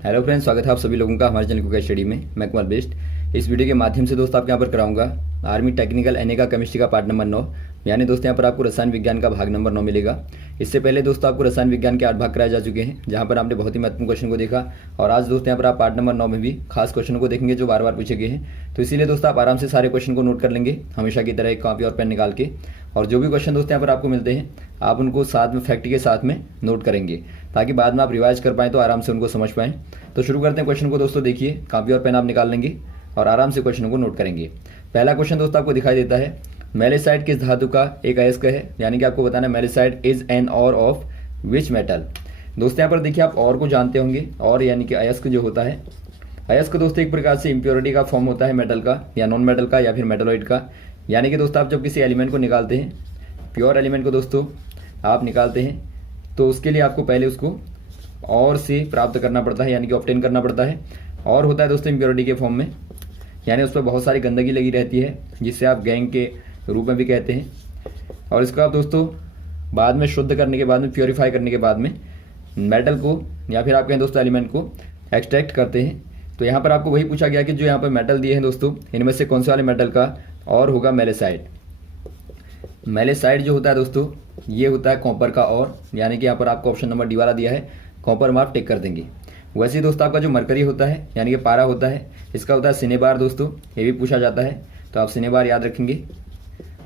Hello friends, स्वागत है आप सभी लोगों का हमारे चैनल कुक स्टडी में। मैं कुमार बेस्ट। इस वीडियो के माध्यम से दोस्तों आपके यहाँ पर कराऊंगा आर्मी टेक्निकल एनए का केमिस्ट्री का पार्ट नंबर 9। यानी दोस्तों यहाँ पर आपको रसायन विज्ञान का भाग नंबर 9 मिलेगा। इससे पहले दोस्तों आपको रसायन विज्ञान के 8 भाग कराए जा चुके हैं, जहाँ पर आपने बहुत ही महत्वपूर्ण क्वेश्चन को देखा। और आज दोस्तों यहाँ पर आप पार्ट नंबर 9 में भी खास क्वेश्चनों को देखेंगे जो बार बार पूछे गए हैं। तो इसीलिए दोस्तों आप आराम से सारे क्वेश्चन को नोट कर लेंगे, हमेशा की तरह एक कॉपी और पेन निकाल के। और जो भी क्वेश्चन दोस्तों यहाँ पर आपको मिलते हैं, आप उनको साथ में फैक्ट के साथ में नोट करेंगे, ताकि बाद में आप रिवाइज कर पाएँ तो आराम से उनको समझ पाएँ। तो शुरू करते हैं क्वेश्चन को दोस्तों। देखिए, कॉपी और पेन आप निकाल लेंगे और आराम से क्वेश्चन को नोट करेंगे। पहला क्वेश्चन दोस्तों आपको दिखाई देता है, मेलेसाइट किस धातु का एक अयस्क है। यानी कि आपको बताना है malachite is an ore of which metal. दोस्तों यहाँ पर देखिए, आप और को जानते होंगे। और यानी कि अयस्क जो होता है, अयस्क दोस्तों एक प्रकार से इम्प्योरिटी का फॉर्म होता है, मेटल का या नॉन मेटल का या फिर मेटलॉइड का। यानी कि दोस्तों आप जब किसी एलिमेंट को निकालते हैं, प्योर एलिमेंट को दोस्तों आप निकालते हैं, तो उसके लिए आपको पहले उसको और से प्राप्त करना पड़ता है, यानी कि ऑब्टेन करना पड़ता है। और होता है दोस्तों इम्प्योरिटी के फॉर्म में, यानी उस पर बहुत सारी गंदगी लगी रहती है, जिससे आप गैंग के रूप में भी कहते हैं। और इसको आप दोस्तों बाद में शुद्ध करने के बाद में, प्योरीफाई करने के बाद में मेटल को या फिर आप कहें दोस्तों एलिमेंट को एक्सट्रैक्ट करते हैं। तो यहाँ पर आपको वही पूछा गया कि जो यहाँ पर मेटल दिए हैं दोस्तों, इनमें से कौन से वाले मेटल का और होगा मेलेसाइट। मेलेसाइट जो होता है दोस्तों, ये होता है कॉपर का और। यानी कि यहाँ पर आपको ऑप्शन नंबर डी वाला दिया है, कॉपर में आप टिक कर देंगे। वैसे ही दोस्तों आपका जो मरकरी होता है, यानी कि पारा होता है, इसका होता है सिनेबार दोस्तों, ये भी पूछा जाता है, तो आप सिनेबार याद रखेंगे।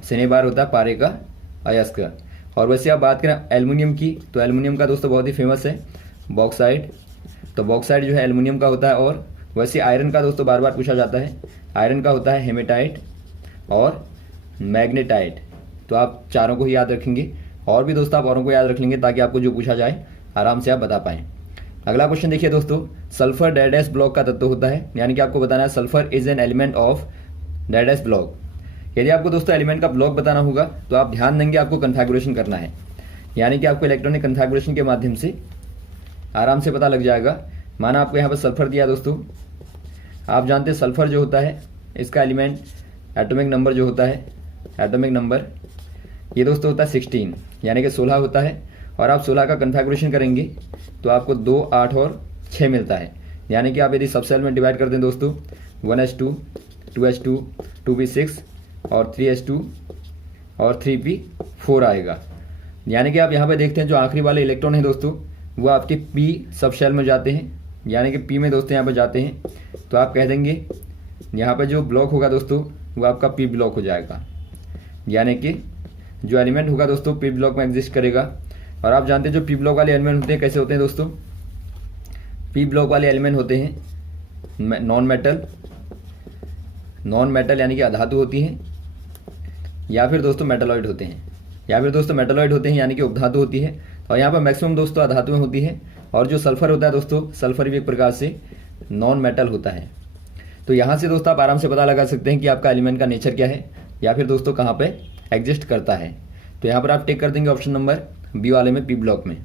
सिनेबार होता है पारे का अयस्क। और वैसे आप बात करें एल्युमिनियम की, तो एल्युमिनियम का दोस्तों बहुत ही फेमस है बॉक्साइट। तो बॉक्साइट जो है एल्युमिनियम का होता है। और वैसे आयरन का दोस्तों बार बार पूछा जाता है, आयरन का होता है हेमेटाइट और मैग्नेटाइट। तो आप चारों को ही याद रखेंगे, और भी दोस्तों आप औरों को याद रख लेंगे, ताकि आपको जो पूछा जाए आराम से आप बता पाएँ। अगला क्वेश्चन देखिए दोस्तों, सल्फर डैडेस ब्लॉक का तत्व होता है। यानी कि आपको बताना है sulphur is an element of डैडेस ब्लॉक। यदि आपको दोस्तों एलिमेंट का ब्लॉक बताना होगा, तो आप ध्यान देंगे, आपको कन्फिगरेशन करना है। यानी कि आपको इलेक्ट्रॉनिक कन्फिगरेशन के माध्यम से आराम से पता लग जाएगा। माना आपको यहाँ पर सल्फर दिया दोस्तों, आप जानते हैं सल्फर जो होता है, इसका एलिमेंट एटॉमिक नंबर जो होता है, एटॉमिक नंबर ये दोस्तों होता है 16, यानी कि 16 होता है। और आप 16 का कन्फिगरेशन करेंगे तो आपको 2, 8 और 6 मिलता है। यानी कि आप यदि सब सेल में डिवाइड कर दें दोस्तों, 1s2, 2s2, 2p6 और 3s2 और 3p4 आएगा। यानी कि आप यहाँ पे देखते हैं जो आखिरी वाले इलेक्ट्रॉन है दोस्तों, वो आपके p सब सेल में जाते हैं, यानी कि p में दोस्तों यहाँ पर जाते हैं। तो आप कह देंगे यहाँ पर जो ब्लॉक होगा दोस्तों, वो आपका p ब्लॉक हो जाएगा। यानी कि जो एलिमेंट होगा दोस्तों p ब्लॉक में एग्जिस्ट करेगा। और आप जानते हैं जो p ब्लॉक वाले एलिमेंट होते हैं कैसे होते हैं दोस्तों, p ब्लॉक वाले एलिमेंट होते हैं नॉन मेटल यानी कि अधातु होती हैं, या फिर दोस्तों मेटलॉइड होते हैं, यानी कि उपधातु होती है। और यहाँ पर मैक्सिमम दोस्तों अधातुएं होती हैं। और जो सल्फर होता है दोस्तों, सल्फर भी एक प्रकार से नॉन मेटल होता है। तो यहाँ से दोस्तों आप आराम से पता लगा सकते हैं कि आपका एलिमेंट का नेचर क्या है, या फिर दोस्तों कहाँ पे एग्जिस्ट करता है। तो यहाँ पर आप टिक कर देंगे ऑप्शन नंबर बी वाले में, पी ब्लॉक में।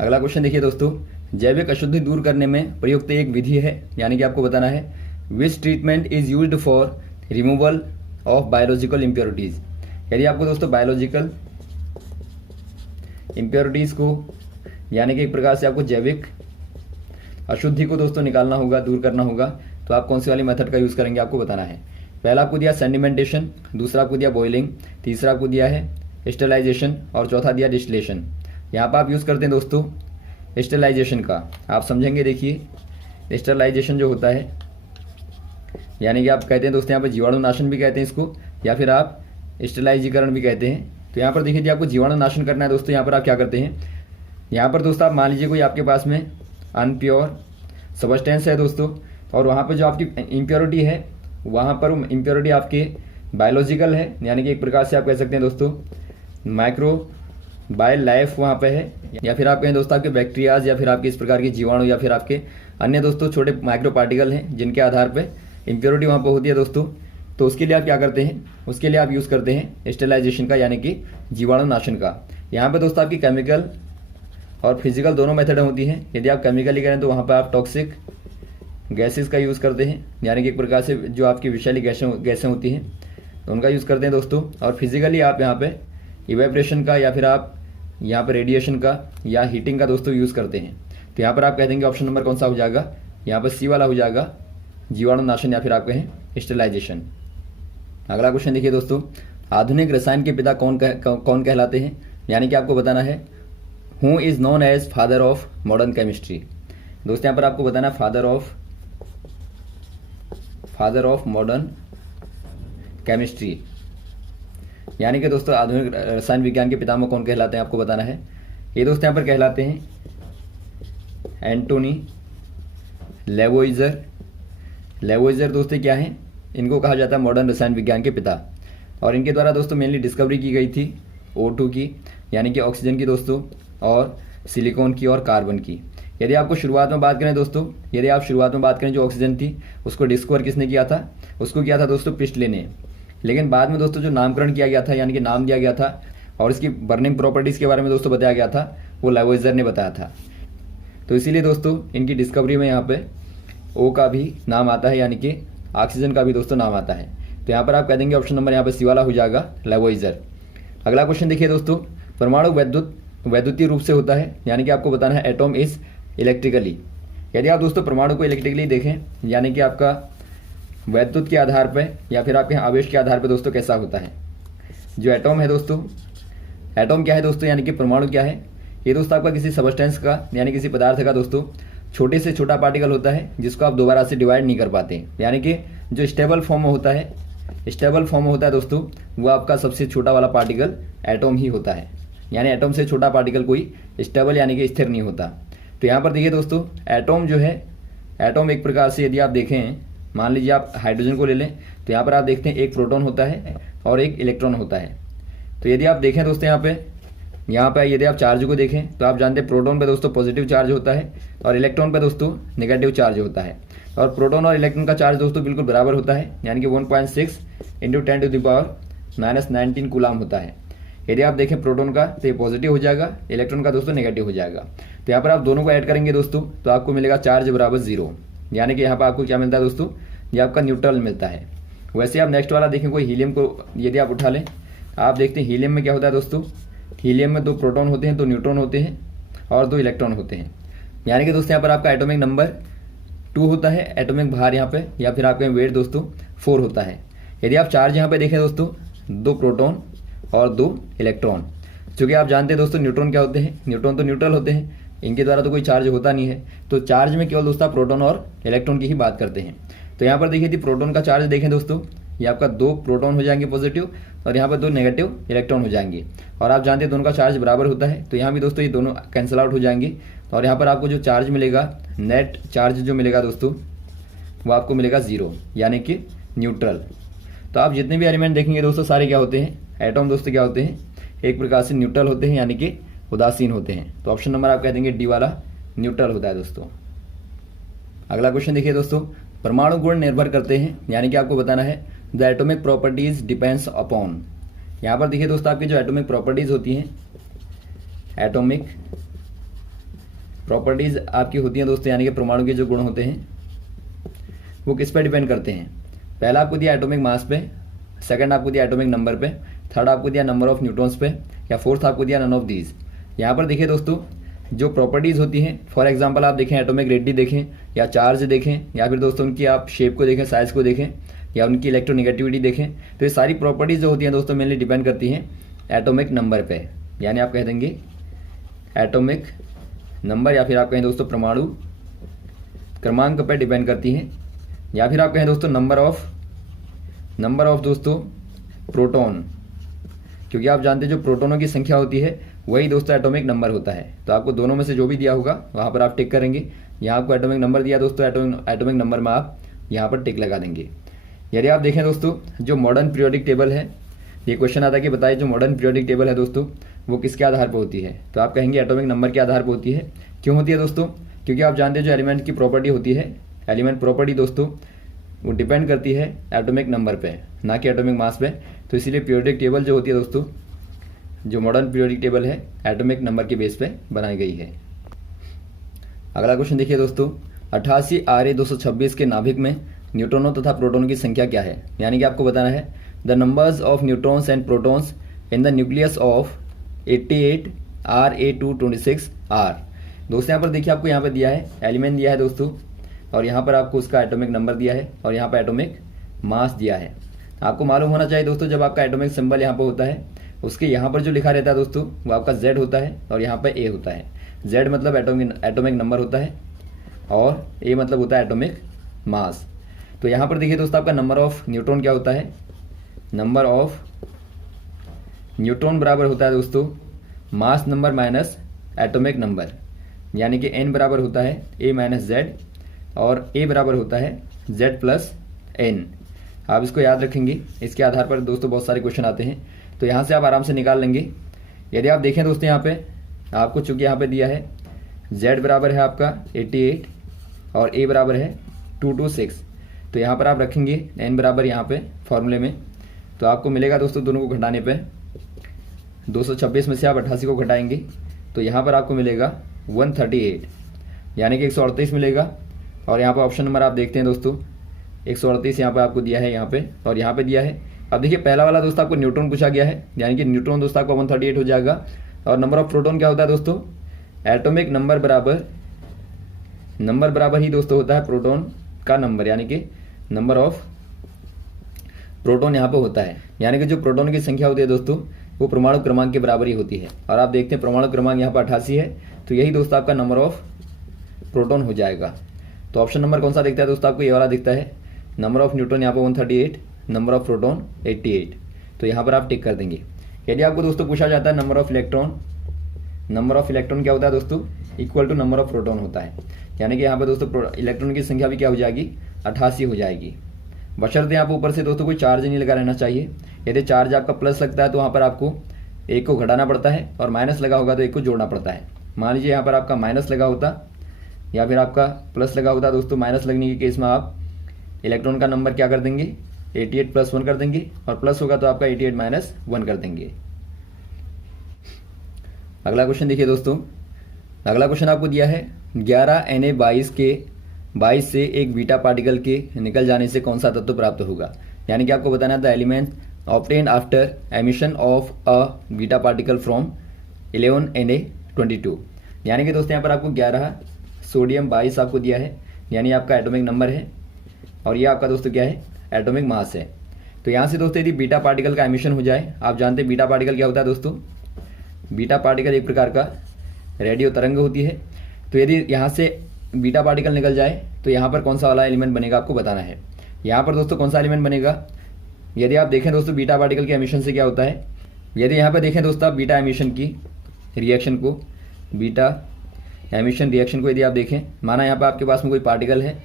अगला क्वेश्चन देखिए दोस्तों, जैविक अशुद्धि दूर करने में प्रयुक्त एक विधि है। यानी कि आपको बताना है विच treatment is used for removal of biological impurities. यदि आपको दोस्तों बायोलॉजिकल इम्प्योरिटीज को, यानी कि एक प्रकार से आपको जैविक अशुद्धि को दोस्तों निकालना होगा, दूर करना होगा, तो आप कौन सी वाली मेथड का यूज करेंगे आपको बताना है। पहला आपको दिया सेडिमेंटेशन, दूसरा आपको दिया बॉइलिंग, तीसरा आपको दिया है स्टरलाइजेशन और चौथा दिया डिस्टिलेशन। यहाँ पर आप यूज़ करते हैं दोस्तों स्टरलाइजेशन का। आप समझेंगे, देखिए स्टरलाइजेशन जो होता है, यानी कि आप कहते हैं दोस्तों यहाँ पर जीवाणुनाशन भी कहते हैं इसको, या फिर आप स्टरलाइजीकरण भी कहते हैं। तो यहाँ पर देखिए, आपको जीवाणुनाशन करना है दोस्तों, यहाँ पर आप क्या करते हैं, यहाँ पर दोस्तों आप मान लीजिए कोई आपके पास में अनप्योर सब्सटेंस है दोस्तों, और वहाँ पर जो आपकी इम्प्योरिटी है, वहाँ पर इम्प्योरिटी आपके बायोलॉजिकल है, यानी कि एक प्रकार से आप कह सकते हैं दोस्तों माइक्रो बायल लाइफ वहाँ पे है, या फिर आप कहें दोस्तों आपके बैक्टीरियाज, या फिर आपके इस प्रकार के जीवाणु, या फिर आपके अन्य दोस्तों छोटे माइक्रो पार्टिकल हैं, जिनके आधार पे इम्प्योरिटी वहाँ पे होती है दोस्तों। तो उसके लिए आप क्या करते हैं, उसके लिए आप यूज़ करते हैं स्टेरिलाइजेशन का, यानी कि जीवाणु नाशन का। यहाँ पे दोस्तों आपकी केमिकल और फिजिकल दोनों मेथड होती हैं। यदि आप केमिकली करें तो वहाँ पर आप टॉक्सिक गैसेस का यूज़ करते हैं, यानी कि एक प्रकार से जो आपकी विषैली गैसें होती हैं, तो उनका यूज़ करते हैं दोस्तों। और फिजिकली आप यहाँ पे इवेपोरेशन का, या फिर आप यहाँ पर रेडिएशन का या हीटिंग का दोस्तों यूज़ करते हैं। तो तो यहाँ पर आप कह देंगे ऑप्शन नंबर कौन सा हो जाएगा, यहाँ पर सी वाला हो जाएगा, जीवाणु नाशन या फिर आप कहें स्टेरिलाइजेशन। अगला क्वेश्चन देखिए दोस्तों, आधुनिक रसायन के पिता कौन कहलाते हैं, यानी कि आपको बताना है who is known as father of modern chemistry. दोस्तों यहाँ पर आपको बताना है फादर ऑफ मॉडर्न केमिस्ट्री, यानी कि दोस्तों आधुनिक रसायन विज्ञान के पितामह कौन कहलाते हैं आपको बताना है। ये दोस्तों यहाँ पर कहलाते हैं एंटोनी लेवोइजर। लेवोइजर दोस्तों क्या है, इनको कहा जाता है मॉडर्न रसायन विज्ञान के पिता, और इनके द्वारा दोस्तों मेनली डिस्कवरी की गई थी O2 की, यानी कि ऑक्सीजन की दोस्तों, और सिलिकॉन की और कार्बन की। यदि आपको शुरुआत में बात करें दोस्तों, यदि आप शुरुआत में बात करें जो ऑक्सीजन थी उसको डिस्कवर किसने किया था, उसको किया था दोस्तों प्रिस्टले ने। लेकिन बाद में दोस्तों जो नामकरण किया गया था, यानी कि नाम दिया गया था और इसकी बर्निंग प्रॉपर्टीज़ के बारे में दोस्तों बताया गया था, वो लेवोइजर ने बताया था। तो इसीलिए दोस्तों इनकी डिस्कवरी में यहाँ पे O का भी नाम आता है, यानी कि ऑक्सीजन का भी दोस्तों नाम आता है। तो यहाँ पर आप कह देंगे ऑप्शन नंबर यहाँ पे सी वाला हो जाएगा, लेवोइजर। अगला क्वेश्चन देखिए दोस्तों, परमाणु वैद्युतीय रूप से होता है, यानी कि आपको बताना है एटॉम इज इलेक्ट्रिकली। यदि आप दोस्तों परमाणु को इलेक्ट्रिकली देखें, यानी कि आपका वैद्युत के आधार पर या फिर आपके आवेश के आधार पर दोस्तों कैसा होता है। जो एटॉम है दोस्तों, एटॉम क्या है दोस्तों, यानी कि परमाणु क्या है, ये दोस्तों आपका किसी सबस्टेंस का यानी किसी पदार्थ का दोस्तों छोटे से छोटा पार्टिकल होता है जिसको आप दोबारा से डिवाइड नहीं कर पाते, यानी कि जो स्टेबल फॉर्म में होता है दोस्तों, वो आपका सबसे छोटा वाला पार्टिकल एटॉम ही होता है। यानी एटॉम से छोटा पार्टिकल कोई स्टेबल यानी कि स्थिर नहीं होता। तो यहाँ पर देखिए दोस्तों, एटॉम जो है, एटॉम एक प्रकार से यदि आप देखें, मान लीजिए आप हाइड्रोजन को ले लें, तो यहाँ पर आप देखते हैं एक प्रोटॉन होता है और एक इलेक्ट्रॉन होता है। तो यदि आप देखें दोस्तों यहाँ पे यदि आप चार्ज को देखें तो आप जानते हैं प्रोटॉन पे दोस्तों पॉजिटिव चार्ज होता है और इलेक्ट्रॉन पे दोस्तों नेगेटिव चार्ज होता है, और प्रोटॉन और इलेक्ट्रॉन का चार्ज दोस्तों बिल्कुल बराबर होता है, यानी कि 1.6 × 10⁻⁻19 कूलाम होता है। यदि आप देखें प्रोटॉन का तो ये पॉजिटिव हो जाएगा, इलेक्ट्रॉन का दोस्तों नेगेटिव हो जाएगा। तो यहाँ पर आप दोनों को ऐड करेंगे दोस्तों तो आपको मिलेगा चार्ज बराबर 0, यानी कि यहाँ पर आपको क्या मिलता है दोस्तों, ये आपका न्यूट्रल मिलता है। वैसे आप नेक्स्ट वाला देखें, कोई हीलियम को यदि आप उठा लें, आप देखते हैं हीलियम में क्या होता है दोस्तों, हीलियम में 2 प्रोटॉन होते हैं, 2 न्यूट्रॉन होते हैं और 2 इलेक्ट्रॉन होते हैं, यानी कि दोस्तों यहाँ पर आपका एटॉमिक नंबर 2 होता है, एटॉमिक भार यहाँ पे या फिर आपका वेट दोस्तों 4 होता है। यदि आप चार्ज यहाँ पे देखें दोस्तों, 2 प्रोटॉन और 2 इलेक्ट्रॉन। चूँकि आप जानते हैं दोस्तों न्यूट्रॉन क्या होते हैं, न्यूट्रॉन तो न्यूट्रल होते हैं, इनके द्वारा तो कोई चार्ज होता नहीं है। तो चार्ज में केवल दोस्तों प्रोटॉन और इलेक्ट्रॉन की ही बात करते हैं। तो यहाँ पर देखिए यदि प्रोटॉन का चार्ज देखें दोस्तों, ये आपका 2 प्रोटॉन हो जाएंगे पॉजिटिव और यहाँ पर 2 नेगेटिव इलेक्ट्रॉन हो जाएंगे, और आप जानते हैं दोनों का चार्ज बराबर होता है। तो यहाँ भी दोस्तों ये दोनों कैंसिल आउट हो जाएंगे, और यहाँ पर आपको जो चार्ज मिलेगा, नेट चार्ज जो मिलेगा दोस्तों, वो आपको मिलेगा 0, यानी कि न्यूट्रल। तो आप जितने भी एलिमेंट देखेंगे दोस्तों सारे क्या होते हैं, एटॉम दोस्तों क्या होते हैं, एक प्रकार से न्यूट्रल होते हैं, यानी कि उदासीन होते हैं। तो ऑप्शन नंबर आप कह देंगे डी वाला न्यूट्रल होता है दोस्तों। अगला क्वेश्चन देखिए दोस्तों, परमाणु गुण निर्भर करते हैं, यानी कि आपको बताना है the atomic properties depends upon. यहाँ पर देखिए दोस्तों आपकी जो एटॉमिक प्रॉपर्टीज होती हैं, एटॉमिक प्रॉपर्टीज आपकी होती हैं दोस्तों, यानी कि परमाणु के जो गुण होते हैं वो किस पर डिपेंड करते हैं। पहला आपको दिया एटॉमिक मास पे, सेकंड आपको दिया एटॉमिक नंबर पे, थर्ड आपको दिया नंबर ऑफ न्यूट्रॉन्स पे, या फोर्थ आपको दिया नन ऑफ दीज। यहाँ पर देखिए दोस्तों जो प्रॉपर्टीज होती हैं, फॉर एग्जांपल आप देखें एटॉमिक रेडिटी देखें या चार्ज देखें, या फिर दोस्तों उनकी आप शेप को देखें, साइज को देखें, या उनकी इलेक्ट्रोनेगेटिविटी देखें, तो ये सारी प्रॉपर्टीज जो होती हैं दोस्तों मेनली डिपेंड करती हैं एटॉमिक नंबर पे, यानी आप कह देंगे एटॉमिक नंबर, या फिर आप कहें दोस्तों परमाणु क्रमांक पर डिपेंड करती हैं, या फिर आप कहें दोस्तों नंबर ऑफ दोस्तों प्रोटॉन, क्योंकि आप जानते हैं जो प्रोटॉनों की संख्या होती है वही दोस्तों एटॉमिक नंबर होता है। तो आपको दोनों में से जो भी दिया होगा वहाँ पर आप टिक करेंगे। यहाँ आपको एटॉमिक नंबर दिया दोस्तों, एटॉमिक नंबर में आप यहाँ पर टिक लगा देंगे। यदि आप देखें दोस्तों जो मॉडर्न पीरियोडिक टेबल है, ये क्वेश्चन आता है कि बताइए जो मॉडर्न पीरियोडिक टेबल है दोस्तों वो किसके आधार पर होती है, तो आप कहेंगे एटॉमिक नंबर के आधार पर होती है। क्यों होती है दोस्तों, क्योंकि आप जानते हैं जो एलिमेंट की प्रॉपर्टी होती है, एलिमेंट प्रॉपर्टी दोस्तों वो डिपेंड करती है एटॉमिक नंबर पे, ना कि एटॉमिक मास पे। तो इसीलिए पीरियोडिक टेबल जो होती है दोस्तों, जो मॉडर्न पीरियोडिक टेबल है एटॉमिक नंबर के बेस पे बनाई गई है। अगला क्वेश्चन देखिए दोस्तों, 88 Ra226 के नाभिक में न्यूट्रॉनों तथा प्रोटॉनों की संख्या क्या है, यानी कि आपको बताना है the numbers of neutrons and protons in the nucleus of 88 Ra226 are. दोस्तों यहाँ पर देखिए आपको यहाँ पर दिया है एलिमेंट दिया है दोस्तों, और यहाँ पर आपको उसका एटॉमिक नंबर दिया है और यहाँ पर एटॉमिक मास दिया है। आपको मालूम होना चाहिए दोस्तों, जब आपका एटॉमिक सिंबल यहाँ पर होता है उसके यहाँ पर जो लिखा रहता है दोस्तों वो आपका Z होता है और यहाँ पर A होता है। Z मतलब एटॉमिक नंबर होता है और A मतलब होता है एटॉमिक मास। तो यहाँ पर देखिए दोस्तों आपका नंबर ऑफ न्यूट्रॉन क्या होता है, नंबर ऑफ न्यूट्रॉन बराबर होता है दोस्तों mass number minus atomic number, यानी कि n बराबर होता है A माइनस Z और A बराबर होता है Z प्लस N। आप इसको याद रखेंगे, इसके आधार पर दोस्तों बहुत सारे क्वेश्चन आते हैं, तो यहाँ से आप आराम से निकाल लेंगे। यदि आप देखें दोस्तों यहाँ पे आपको चूंकि यहाँ पे दिया है Z बराबर है आपका 88 और A बराबर है 226, तो यहाँ पर आप रखेंगे n बराबर यहाँ पे फॉर्मूले में, तो आपको मिलेगा दोस्तों दोनों को घटाने पे 226 में से आप 88 को घटाएंगे तो यहाँ पर आपको मिलेगा 138, यानी कि 138 मिलेगा। और यहाँ पर ऑप्शन नंबर आप देखते हैं दोस्तों 138 यहाँ पर आपको दिया है यहाँ पे और यहाँ पे दिया है। अब देखिए पहला वाला दोस्तों आपको न्यूट्रॉन पूछा गया है, यानी कि न्यूट्रॉन दोस्तों आपका 138 हो जाएगा। और नंबर ऑफ प्रोटॉन क्या होता है दोस्तों, एटॉमिक नंबर बराबर ही दोस्तों होता है प्रोटॉन का नंबर, यानी कि नंबर ऑफ प्रोटॉन यहाँ पे होता है, यानी कि जो प्रोटॉन की संख्या होती है दोस्तों वो परमाणु क्रमांक के बराबर ही होती है। और आप देखते हैं परमाणु क्रमांक यहाँ पर 88 है, तो यही दोस्तों आपका नंबर ऑफ प्रोटॉन हो जाएगा। तो ऑप्शन नंबर कौन सा दिखता है दोस्तों आपको, ये वाला दिखता है। नंबर ऑफ न्यूट्रॉन यहाँ पर 138, नंबर ऑफ प्रोटॉन 88, तो यहाँ पर आप टिक कर देंगे। यदि आपको दोस्तों पूछा जाता है नंबर ऑफ इलेक्ट्रॉन क्या होता है दोस्तों, equal to number of proton होता है, यानी कि यहाँ पर दोस्तों इलेक्ट्रॉन की संख्या भी क्या हो जाएगी, 88 हो जाएगी। बशर्ते यहाँ पर ऊपर से दोस्तों कोई चार्ज नहीं लगा रहना चाहिए। यदि चार्ज आपका प्लस लगता है तो वहाँ पर आपको एक को घटाना पड़ता है और माइनस लगा होगा तो एक को जोड़ना पड़ता है। मान लीजिए यहाँ पर आपका माइनस लगा होता या फिर आपका प्लस लगा होता दोस्तों, माइनस लगने के केस में आप इलेक्ट्रॉन का नंबर क्या कर देंगे, 88 प्लस 1 कर देंगे, और प्लस होगा तो आपका 88 माइनस 1 कर देंगे। अगला क्वेश्चन देखिए दोस्तों, अगला क्वेश्चन आपको दिया है 11 Na22 से एक बीटा पार्टिकल के निकल जाने से कौन सा तत्व प्राप्त होगा, यानी कि आपको बताना था element obtain after emission of a beta particle from 11 Na22, यानी कि दोस्तों यहाँ पर आपको 11 सोडियम 22 आपको दिया है, यानी आपका एटॉमिक नंबर है और ये आपका दोस्तों क्या है, एटॉमिक मास है। तो यहाँ से दोस्तों यदि बीटा पार्टिकल का एमिशन हो जाए, आप जानते हैं बीटा पार्टिकल क्या होता है दोस्तों, बीटा पार्टिकल एक प्रकार का रेडियो तरंग होती है। तो यदि यहाँ से बीटा पार्टिकल निकल जाए तो यहाँ पर कौन सा वाला एलिमेंट बनेगा आपको बताना है। यहाँ पर दोस्तों कौन सा एलिमेंट बनेगा, यदि आप देखें दोस्तों बीटा पार्टिकल के एमिशन से क्या होता है, यदि यहाँ पर देखें दोस्तों आप बीटा एमिशन की रिएक्शन को, बीटा एमिशन रिएक्शन को यदि आप देखें, माना यहाँ पर आपके पास में कोई पार्टिकल है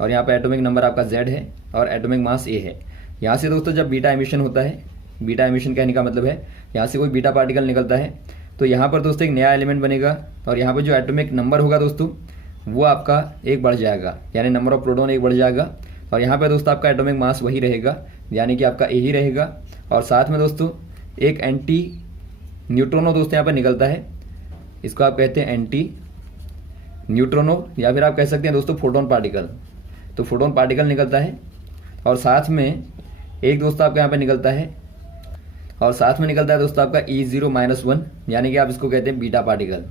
और यहाँ पर एटॉमिक नंबर आपका Z है और एटॉमिक मास A है। यहाँ से दोस्तों जब बीटा एमिशन होता है, बीटा एमिशन कहने का मतलब है यहाँ से कोई बीटा पार्टिकल निकलता है, तो यहाँ पर दोस्तों एक नया एलिमेंट बनेगा और यहाँ पर जो एटॉमिक नंबर होगा दोस्तों वो आपका एक बढ़ जाएगा, यानी नंबर ऑफ प्रोटॉन एक बढ़ जाएगा। और यहाँ पर दोस्तों आपका एटॉमिक मास वही रहेगा, यानी कि आपका A ही रहेगा। और साथ में दोस्तों एक एंटी न्यूट्रॉनो दोस्तों यहाँ पर निकलता है, इसको आप कहते हैं एंटी न्यूट्रॉनो, या फिर आप कह सकते हैं दोस्तों फोटोन पार्टिकल। तो फोटोन पार्टिकल निकलता है और साथ में एक दोस्तों आपका यहाँ पर निकलता है, और साथ में निकलता है दोस्तों आपका E0-1, यानी कि आप इसको कहते हैं बीटा पार्टिकल।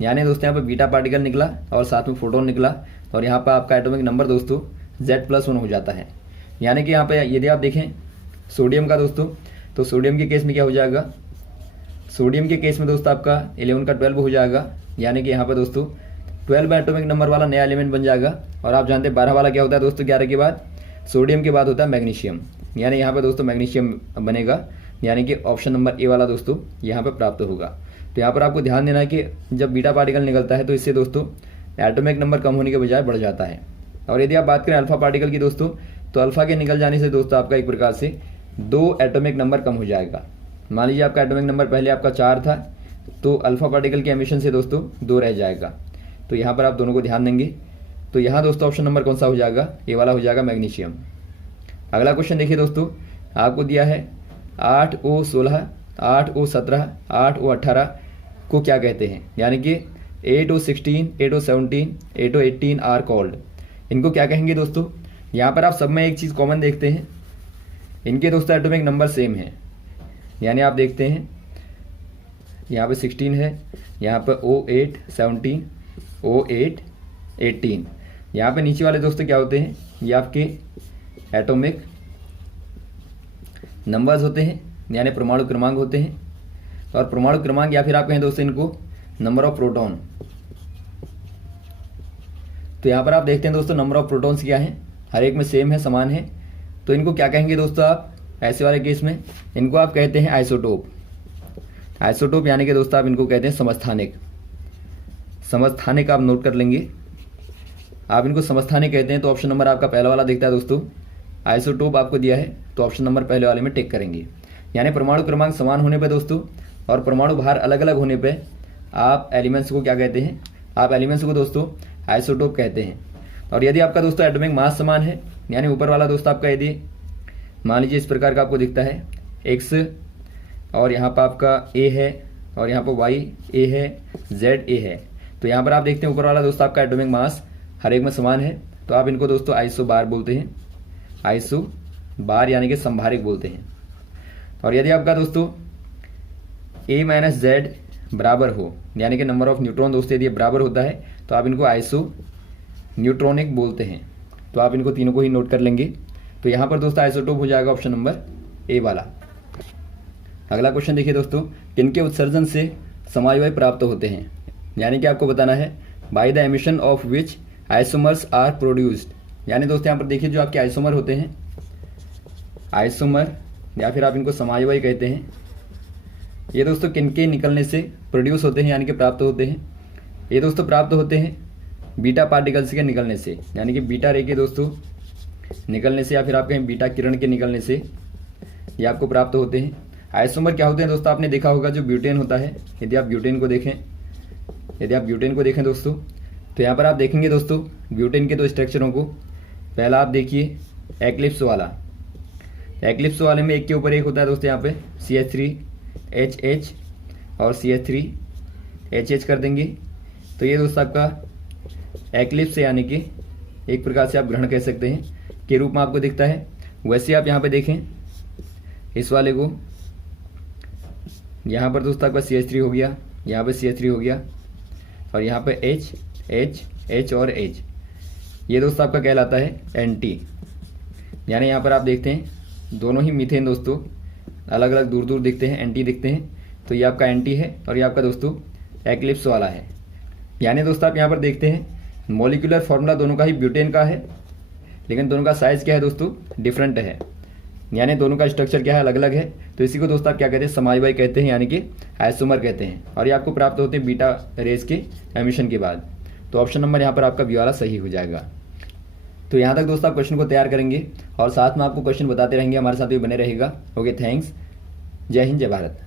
यानी दोस्तों यहाँ पर बीटा पार्टिकल निकला और साथ में फोटोन निकला और यहाँ पर आपका एटॉमिक नंबर दोस्तों Z+1 हो जाता है। यानी कि यहाँ पे यदि आप देखें सोडियम का दोस्तों, तो सोडियम के केस में क्या हो जाएगा, सोडियम के केस में दोस्तों आपका 11 का 12 हो जाएगा, यानी कि यहाँ पर दोस्तों 12 एटॉमिक नंबर वाला नया एलिमेंट बन जाएगा। और आप जानते हैं 12 वाला क्या होता है दोस्तों, 11 के बाद सोडियम के बाद होता है मैग्नीशियम, यानी यहाँ पर दोस्तों मैग्नीशियम बनेगा, यानी कि ऑप्शन नंबर A वाला दोस्तों यहाँ पर प्राप्त होगा। तो यहाँ पर आपको ध्यान देना है कि जब बीटा पार्टिकल निकलता है तो इससे दोस्तों एटॉमिक नंबर कम होने के बजाय बढ़ जाता है। और यदि आप बात करें अल्फा पार्टिकल की दोस्तों, तो अल्फा के निकल जाने से दोस्तों आपका एक प्रकार से 2 एटॉमिक नंबर कम हो जाएगा। मान लीजिए आपका एटॉमिक नंबर पहले आपका 4 था, तो अल्फा पार्टिकल के एमिशन से दोस्तों 2 रह जाएगा। तो यहाँ पर आप दोनों को ध्यान देंगे। तो यहाँ दोस्तों ऑप्शन नंबर कौन सा हो जाएगा, ये वाला हो जाएगा मैग्नीशियम। अगला क्वेश्चन देखिए दोस्तों, आपको दिया है 8O16, 8O17, 8O18 को क्या कहते हैं, यानी कि 8O16, 8O17, 8O18 are called. इनको क्या कहेंगे दोस्तों, यहाँ पर आप सब में एक चीज़ कॉमन देखते हैं, इनके दोस्तों एटॉमिक नंबर सेम है। यानी आप देखते हैं यहाँ पे 16 है, यहाँ पे O8 17, O8 18। यहाँ पे नीचे वाले दोस्तों क्या होते हैं, ये आपके एटॉमिक नंबर्स होते हैं, यानी परमाणु क्रमांक होते हैं। और परमाणु क्रमांक या फिर आप कहें दोस्तों इनको नंबर ऑफ प्रोटॉन। तो यहाँ पर आप देखते हैं दोस्तों नंबर ऑफ प्रोटॉन्स क्या है, हर एक में सेम है, समान है। तो इनको क्या कहेंगे दोस्तों आप ऐसे वाले केस में, इनको आप कहते हैं आइसोटोप। आइसोटोप यानी कि दोस्तों आप इनको कहते हैं समस्थानिक। समस्थानिक आप नोट कर लेंगे, आप इनको समस्थानिक कहते हैं। तो ऑप्शन नंबर आपका पहला वाला दिखता है दोस्तों, आइसोटोप आपको दिया है, तो ऑप्शन नंबर पहले वाले में टिक करेंगे। यानी परमाणु क्रमांक समान होने पे दोस्तों और परमाणु भार अलग अलग होने पे आप एलिमेंट्स को क्या कहते हैं, आप एलिमेंट्स को दोस्तों आइसोटोप कहते हैं। और यदि आपका दोस्तों एटॉमिक मास समान है, यानी ऊपर वाला दोस्तों आपका यदि मान लीजिए इस प्रकार का आपको दिखता है x, और यहाँ पर आपका a है, और यहाँ पर y a है, z a है। तो यहाँ पर आप देखते हैं ऊपर वाला दोस्तों आपका एटॉमिक मास हर एक में समान है, तो आप इनको दोस्तों आइसो बार बोलते हैं, आइसो बार यानी कि संभारिक बोलते हैं। और यदि आपका दोस्तों a माइनस जेड बराबर हो, यानी कि नंबर ऑफ न्यूट्रॉन दोस्तों यदि बराबर होता है, तो आप इनको आइसो न्यूट्रॉनिक बोलते हैं। तो आप इनको तीनों को ही नोट कर लेंगे। तो यहाँ पर दोस्तों आइसोटोप हो जाएगा ऑप्शन नंबर ए वाला। अगला क्वेश्चन देखिए दोस्तों, किनके उत्सर्जन से समायोजन प्राप्त होते हैं, यानी कि आपको बताना है by the emission of which isomers are produced. यानी दोस्तों यहाँ पर देखिए जो आपके आइसोमर होते हैं, आइसोमर या फिर आप इनको समायोजन कहते हैं, ये दोस्तों किनके निकलने से प्रोड्यूस होते हैं, यानी कि प्राप्त होते हैं। ये दोस्तों प्राप्त होते हैं बीटा पार्टिकल्स के निकलने से, यानी कि बीटा रे के दोस्तों निकलने से, या फिर आप कहें बीटा किरण के निकलने से ये आपको प्राप्त होते हैं। आइसोमर क्या होते हैं दोस्तों, आपने देखा होगा जो ब्यूटेन होता है, यदि आप ब्यूटेन को देखें दोस्तों, तो यहाँ पर आप देखेंगे दोस्तों ब्यूटेन के दो स्ट्रक्चरों को। पहला आप देखिए एक्लिप्स वाला, एक्लिप्स वाले में एक के ऊपर एक होता है दोस्तों, यहाँ पे CH3HH और CH3HH कर देंगे। तो ये दोस्तों आपका एक्लिप्स यानी कि एक प्रकार से आप ग्रहण कह सकते हैं के रूप में आपको दिखता है। वैसे आप यहाँ पे देखें इस वाले को, यहाँ पर दोस्तों आपका CH3 हो गया, यहाँ पे CH3 हो गया, और यहाँ पे H H H और H, ये दोस्तों आपका कहलाता है NT। यानी यहाँ पर आप देखते हैं दोनों ही मीथेन दोस्तों अलग अलग दूर दूर दिखते हैं, NT दिखते हैं। तो ये आपका NT है और ये आपका दोस्तों एक्लिप्स वाला है। यानी दोस्तों आप यहाँ पर देखते हैं मॉलिक्यूलर फॉर्मूला दोनों का ही ब्यूटेन का है, लेकिन दोनों का साइज क्या है दोस्तों, डिफरेंट है। यानी दोनों का स्ट्रक्चर क्या है, अलग अलग है। तो इसी को दोस्तों आप क्या कहते हैं, समायोजन कहते हैं, यानी कि आइसोमर कहते हैं। और ये आपको प्राप्त होते हैं बीटा रेज के एमिशन के बाद। तो ऑप्शन नंबर यहाँ पर आपका बी वाला सही हो जाएगा। तो यहाँ तक दोस्तों आप क्वेश्चन को तैयार करेंगे और साथ में आपको क्वेश्चन बताते रहेंगे, हमारे साथ भी बने रहेगा। Okay, thanks. जय हिंद, जय भारत।